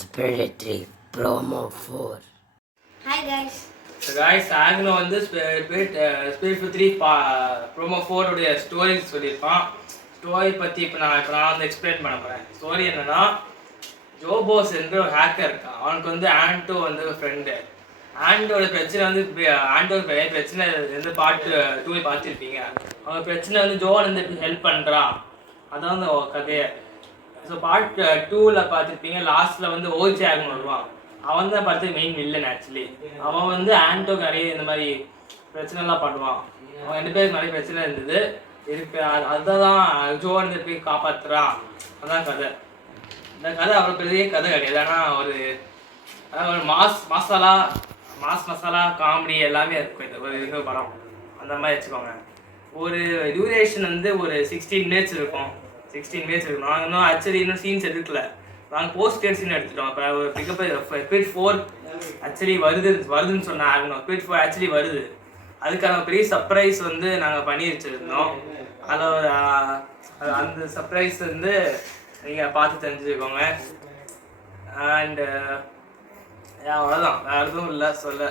Spirit 3 Promo 4. Hi guys. So guys, acno வந்து spirit 3 promo 4 உடைய story சொல்லியிருப்பான். Story பற்றி இப்போ நான் வந்து எக்ஸ்பிளைன் பண்ண போகிறேன். ஸ்டோரி என்னன்னா, ஜோபோஸ் என்று ஒரு ஹேக்கர் இருக்கான். அவனுக்கு வந்து ஆண்டோ வந்து ஒரு ஃப்ரெண்டு. ஆண்டோட பிரச்சனை வந்து ஆண்டோட பிரச்சனை வந்து பார்ட் 2 பார்த்துருப்பீங்க. அவங்க பிரச்சனை வந்து ஜோன் வந்து எப்படி ஹெல்ப் பண்ணுறான், அதான் அந்த கதையை. ஸோ பார்ட் 2ல் பார்த்துருப்பீங்க, லாஸ்ட்டில் வந்து ஓஜி ஆக்னோ வருவான். அவன் தான் பார்த்து மெயின் வில்லன். ஆக்சுவலி அவன் வந்து ஆண்டோ நிறைய இந்த மாதிரி பிரச்சனைலாம் பண்ணுவான். அவன் 2 பேருக்கு நிறைய பிரச்சனை இருந்தது இருக்கு. அதுதான் ஜோ வந்து போய் காப்பாற்றுறான். அதான் கதை. இந்த கதை அவ்வளோ பெரிய கதை கிடையாது. ஆனால் ஒரு மாஸ் மசாலா காமெடி எல்லாமே இருக்கும் இந்த ஒரு படம். அந்த மாதிரி வச்சுக்கோங்க. ஒரு டியூரேஷன் வந்து ஒரு 16 மினிட்ஸ் இருக்கும். நாங்கள் இன்னும் இன்னும் சீன்ஸ் எடுக்கல. நாங்கள் போஸ்ட் கேட் சீன் எடுத்துட்டோம். இப்போ ஒரு பிக்கப் ஸ்பிரிட் 4 ஆக்சுவலி வருதுன்னு சொன்னேன். ஸ்பிரிட் 4 ஆக்சுவலி வருது. அதுக்கான பெரிய சர்ப்ரைஸ் வந்து நாங்கள் பண்ணி வச்சுருந்தோம். அதில் ஒரு அந்த சர்ப்ரைஸ் வந்து நீங்கள் பார்த்து தெரிஞ்சுக்கோங்க. அண்டு அவ்வளோதான், வேறு எதுவும் இல்லை சொல்ல.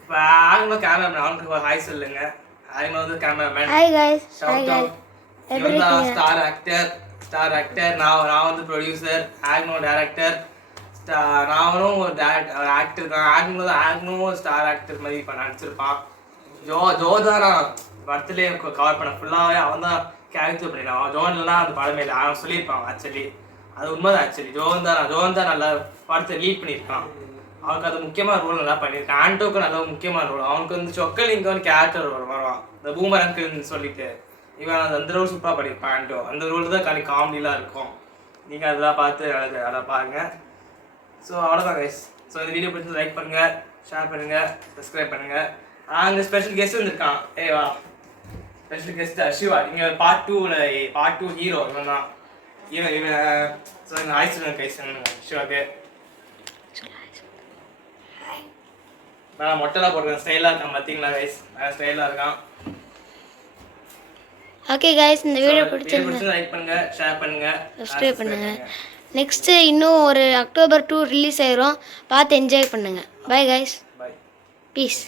இப்போ ஆக்னோ கேமராமேன், அவனுக்கு ஒரு ஹாய் சொல்லுங்க. ஆக்னோ வந்து cameraman. Hi guys. Shout out. இவன் தான் ஸ்டார் ஆக்டர். நான் வந்து ப்ரொடியூசர். Acno director. நானும் ஒரு ஆக்டர் தான். ஆக்னோ ஸ்டார் ஆக்டர் மாதிரி இப்போ நடிச்சிருப்பான். ஜோ தான் நான் பர்த்டே கவர் பண்ண ஃபுல்லாகவே அவன் தான் கேரக்டர் பண்ணிடுவான். ஜோன்லாம் அந்த படமே இல்லை, அவன் சொல்லியிருப்பான். ஆக்சுவலி அது உண்மைதான். ஆக்சுவலி ஜோன் தான் நல்லா படத்தை லீட் பண்ணியிருக்கான். அவனுக்கு அது முக்கியமான ரோல் நல்லா பண்ணியிருக்கான். ஆண்டோக்கு நல்ல முக்கியமான ரோல். அவனுக்கு வந்து சொக்கலிங்க ஒரு கேரக்டர் வருவான், இந்த பூமர் அங்கிள்னு சொல்லிட்டு. இவன் அந்த ரோல் சூப்பராக பண்ணியிருப்பான். ஆண்டோ அந்த ரோல் தான் காமெடிலாம் இருக்கும். நீங்கள் அதெல்லாம் பார்த்து அதை பாருங்கள். ஸோ அவ்வளோதான் கைஸ். ஸோ இந்த வீடியோ பிடிச்சி லைக் பண்ணுங்கள், ஷேர் பண்ணுங்கள், சப்ஸ்கிரைப் பண்ணுங்கள். அங்கே ஸ்பெஷல் கெஸ்ட் வந்துருக்கான். வா, ஸ்பெஷல் கெஸ்ட் சிவா. இங்கே பார்ட் 2 ஹீரோ இவன் தான். இவன் ஸோ இந்த ஹாய் சொல்லுங்க கைஸ் சிவாக்கு. நான் மொட்டைலாம் போடுறேன், ஸ்டைலாக இருக்கான். பார்த்தீங்களா கைஸ், ஸ்டைலாக இருக்கான். ஓகே गाइस, இந்த வீடியோ பிடிச்சிருந்தா லைக் பண்ணுங்க, ஷேர் பண்ணுங்க, சப்ஸ்கிரைப் பண்ணுங்க. நெக்ஸ்ட் இன்னும் ஒரு அக்டோபர் 2 ரிலீஸ் ஆயிரும். பார்த்து என்ஜாய் பண்ணுங்க. By guys. பை. பீஸ்.